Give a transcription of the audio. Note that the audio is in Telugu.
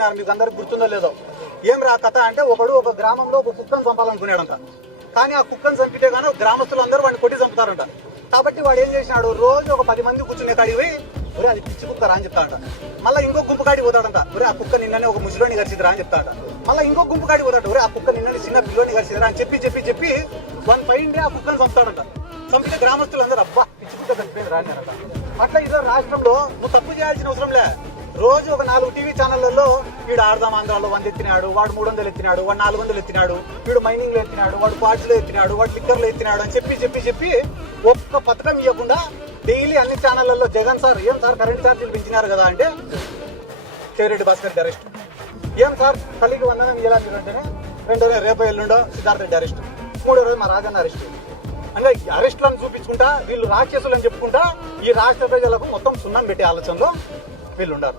చెప్పినారు, మీకు అందరికి గుర్తుందో లేదో. ఏం రా కథ అంటే, ఒక గ్రామంలో ఒక కుక్కను చంపాలనుకున్నాడంట. కానీ ఆ కుక్కను చంపితే గానీ గ్రామస్తులు అందరూ వాడిని కొట్టి చంపుతారంట. కాబట్టి వాడు ఏం చేసినాడు, రోజు ఒక 10 మంది కూర్చునే కాడికి పోయి ఒరే అది పిచ్చి కుక్కరా అని చెప్తాడంట. మళ్ళీ ఇంకో గుంపు కాడికి పోతాడంట, ఒరే ఆ కుక్క నిన్ననే ఒక ముసలోని గడిచిదిరా అని చెప్తాడంట. మళ్ళీ ఇంకో గుంపు కాడికి పోతాడు, ఒరే ఆ కుక్క నిన్ననే చిన్న పిల్లోని గడిచిదిరా అని చెప్పి వన్ పైండే ఆ కుక్కను చంపుతాడంట. చంపితే గ్రామస్తులు అందరూ అబ్బా పిచ్చి కుక్క చంపిపోయింది రాన్నారంట. అట్లా ఇదో రాష్ట్రంలో నువ్వు తప్పు చేయాల్సిన అవసరం లే. రోజు ఒక 4 టీవీ ఛానళ్లలో వీడు ఆడదాం ఆంధ్రాలో 100 ఎత్తినాడు, వాడు 300 ఎత్తినాడు, వాడు 400 ఎత్తినాడు, వీడు మైనింగ్ లో ఎత్తినాడు, వాడు క్వార్ట్స్ లో ఎత్తినాడు, వాడు లిక్కర్ లో ఎత్తినాడు అని చెప్పి ఒక్క పథకం ఇవ్వకుండా డైలీ అన్ని ఛానళ్లలో జగన్ సార్ ఏం సార్ కరెంట్ ఛార్జీలు పెంచినారు కదా అంటే కేరెడ్డి భాస్కర్ అరెస్ట్, ఏం సార్ తల్లికి వందనం ఇలా మీరు అంటేనే 2 రేపు ఎల్లుండో సిద్ధార్థ రెడ్డి అరెస్ట్, 3వ రోజు మా రాజన్న అరెస్ట్. అంటే అరెస్టులను చూపించుకుంటా వీళ్ళు రాక్షసులు అని చెప్పుకుంటా ఈ రాష్ట్ర ప్రజలకు మొత్తం సున్నం పెట్టే ఆలోచనలో వీళ్ళు ఉన్నారు.